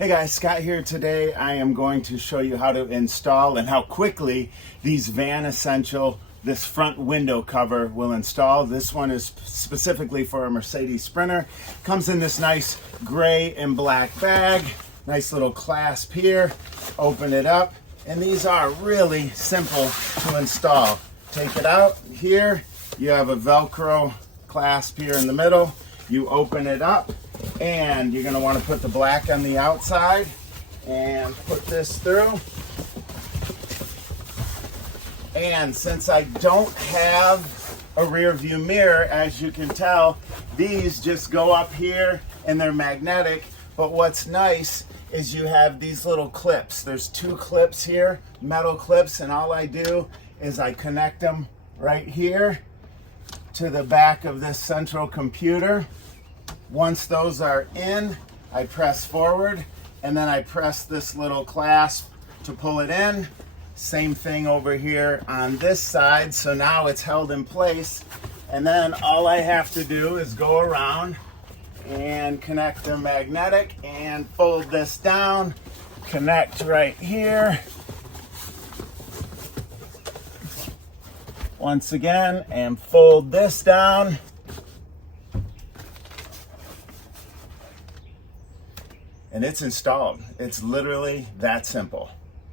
Hey guys, Scott here. Today I am going to show you how to install and how quickly these VanEssential, this front window cover will install. This one is specifically for a Mercedes Sprinter. Comes in this nice gray and black bag. Nice little clasp here. Open it up. And these are really simple to install. Take it out here. You have a Velcro clasp here in the middle. You open it up. And you're going to want to put the black on the outside and put this through. And since I don't have a rear view mirror, as you can tell, these just go up here and they're magnetic. But what's nice is you have these little clips. There's two clips here, metal clips, and all I do is I connect them right here to the back of this central computer. Once those are in, I press forward and then I press this little clasp to pull it in. Same thing over here on this side. So now it's held in place. And then all I have to do is go around and connect the magnetic and fold this down, connect right here. Once again, and fold this down. And it's installed. It's literally that simple.